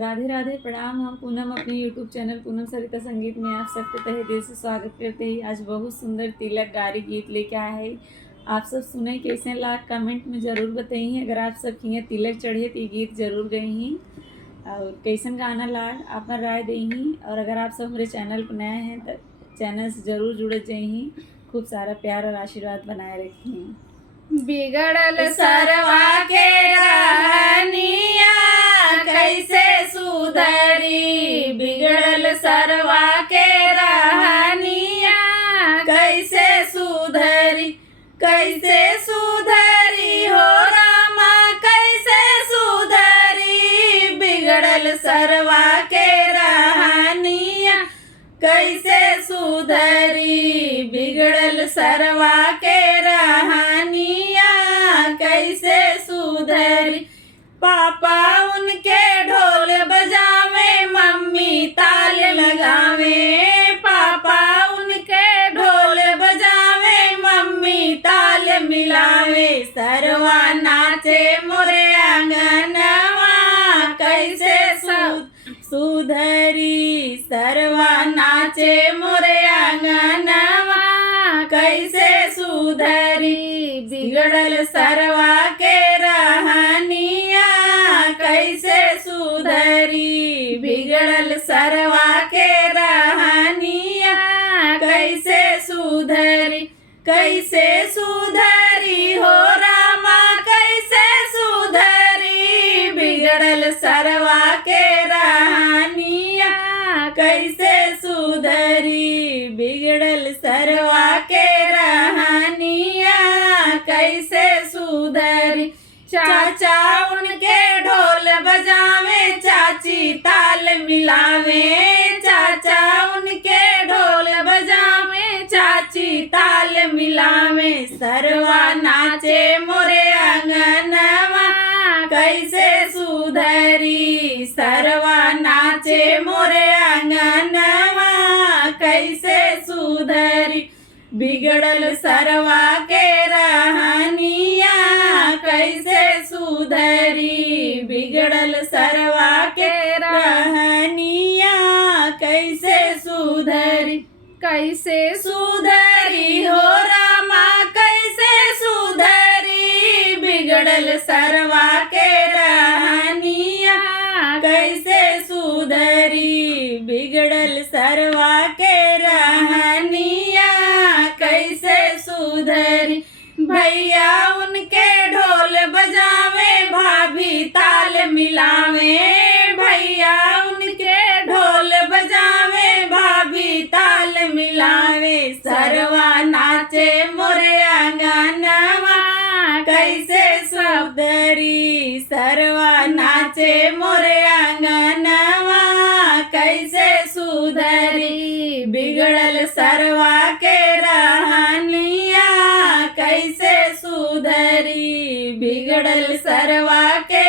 राधे राधे प्रणाम। हम पूनम अपने यूट्यूब चैनल पूनम सरिता संगीत में आप सबके तहे दिल से स्वागत करते हैं। आज बहुत सुंदर तिलक गारी गीत लेके आए हैं। आप सब सुने कैसे लाग कमेंट में ज़रूर बताइए। अगर आप सब किए तिलक चढ़िए तो गीत जरूर गई और कैसन गाना लाग आप राय दी। और अगर आप सब हमारे चैनल पर नए हैं तो चैनल से ज़रूर जुड़े जाइए। खूब सारा प्यार और आशीर्वाद बनाए रखिए। बिगड़ल सरवा के रहनिया कैसे सुधरी, बिगड़ल सरवा के रहनिया कैसे सुधरी, कैसे सुधरी हो रामा कैसे सुधरी, बिगड़ल सरवा के रहनिया कैसे सुधरी, बिगड़ल सरवा के रहनिया कैसे सुधरी। पापा उनके ढोल बजावे मम्मी ताल लगावे, पापा उनके ढोल बजावे मम्मी ताल मिलावे, सरवा नाचे मोरे आंगनवा कैसे सुधरी, सरवा नाचे मोरे आंगनवा कैसे सुधरी, बिगड़ल सरवा के रहनिया कैसे सुधरी, बिगड़ल सरवा के रहनिया कैसे सुधरी, कैसे सुधरी हो रामा कैसे सुधरी, बिगड़ल सरवा के रहनिया कैसे सुधरी, बिगड़ल सरवा के रहनिया कैसे सुधरी। चाचा उनके ढोल बजावे चाची ताल मिलावे, चाचा उनके ढोल बजावे चाची ताल मिलावे, सरवा नाचे मोरे आंगनवा कैसे सुधरी, सरवा नाचे मोरे आंगनवा कैसे सुधरी, बिगड़ल सरवा के रहनिया कैसे सुधरी, बिगड़ल सरवा के रहनिया कैसे सुधरी, कैसे सुधरी हो रामा कैसे सुधरी, बिगड़ल सरवा के रहनिया कैसे सुधरी, बिगड़ल सरवा के रहनिया कैसे सुधरी। भैया उनके ढोल बजावे भाभी ताल मिलावे, भैया उनके ढोल बजावे भाभी ताल मिलावे, सरवा नाचे मोरे आंगनवा कैसे सुधरी, सरवा नाचे मोरे आंगनवा कैसे सुधरी, बिगड़ल सरवा के रहनिया कैसे सुधरी, बिगड़ल सरवा के